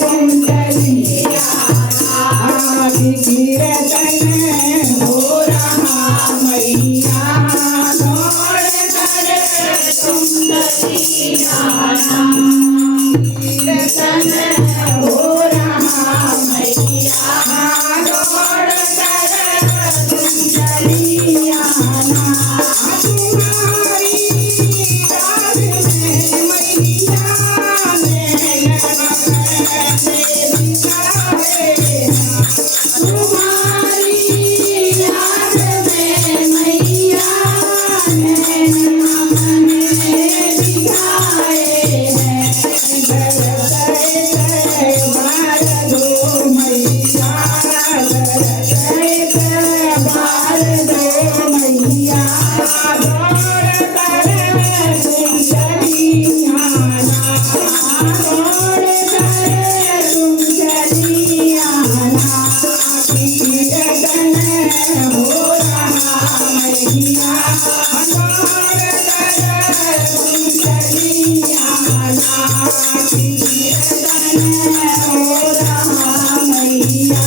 तुम चलिया आदि कीर्तन हो रहा मैया दौड़ कर तुम चलिया कीर्तन हो रहा मैया दौड़ कर तुम चलिया तुम्हारी याद में मैया ने तुम्हारी याद में मैया ने दिखाए हैं बार दो मैया बार दो मैया दौड़ कर तुम चली आना दौड़ कर तुम चली आना कीर्तन हो रहा मैया दौड़ कर तुम चली आना कीर्तन हो रहा मैया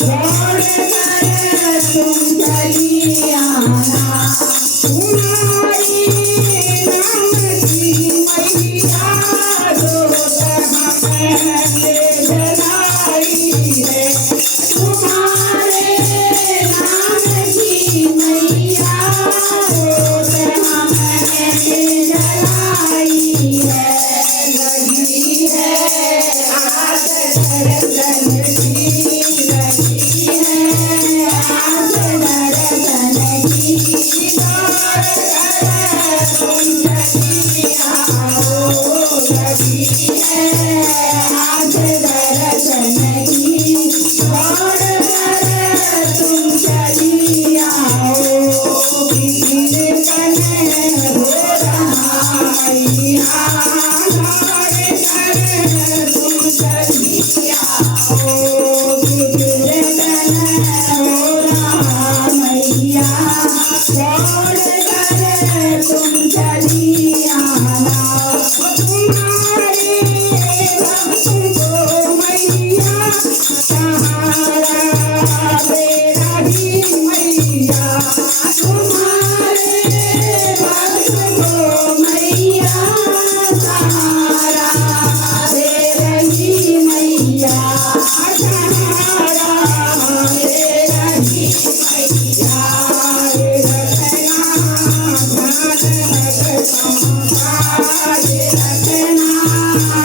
दौड़ कर तुम चली आना तुम्हारी नाम की मैया जोत हमने जलाई है तुम्हारे नाम की मैया जोत हमने जलाई है लगी है आस दर्शन की लगी है आस दर्शन की दौड़ कर तुम चली आओ लगी है आस दर्शन की दौड़ कर तुम चली आओ कीर्तन हो रहा मैया दौड़ कर तुम चली आओ कीर्तन हो रहा मैया दौड़ कर तुम चली आना तुम्हारे भक्त को मैया सहारा तेरा ही मैया तुम्हारे भक्त को मैया सहारा तेरा ही मैया सहारा तेरा ही मैया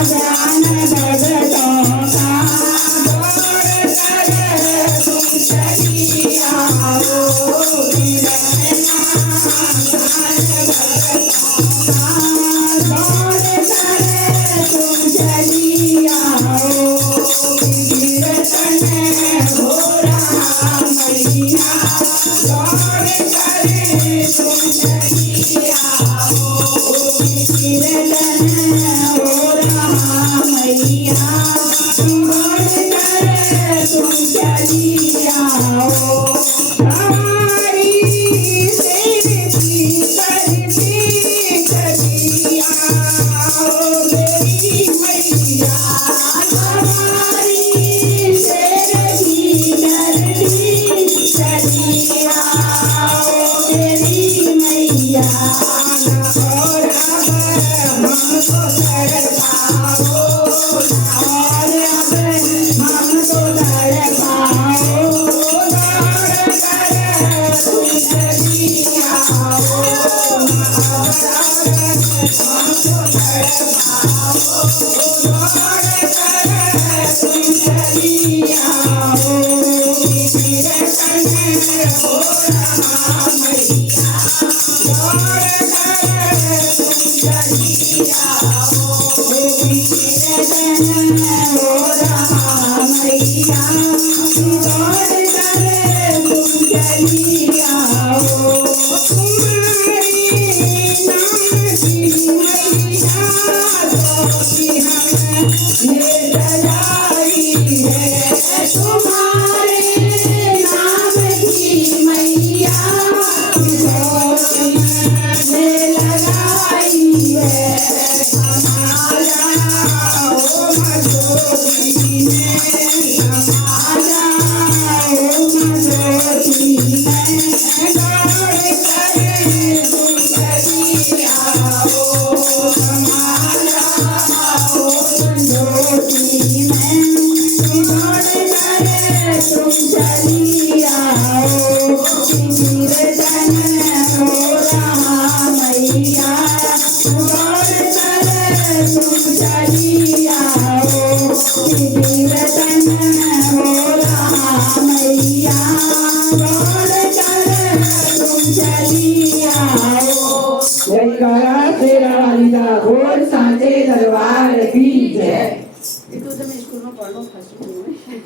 ध्यान भगतों का दौड़ कर तुम चली आओ दौड़ कर तुम चली आओ कीर्तन हो रहा मैया दौड़ कर तुम चली आओ कीर्तन हो रहा मैया दौड़ कर तुम चली आओ हमारी सेवकी करती चली आओ मेरी मैया हमारी सेवकी करती चली आओ मेरी मैया और अब हमको तड़पाओ और अब हमको तड़पाओ दौड़ कर तुम चली आओ हमको तड़पाओ दौड़ कर तुम चली आओ कीर्तन हो रहा मैया दौड़ कर तुम चली आओ कीर्तन हो रहा मैया दौड़ कर तुम चली आओ तुम्हारी नाम की मैया जोति हमने जलाई है तुम्हारे नाम की मैया जोति हमने लगाई है हमारा ओ જયકારા શેરાવાલી કા ઘોર સાંજે દરબાર કી જય. એ તો તમે સ્કૂલમાં ભણો ખાશું.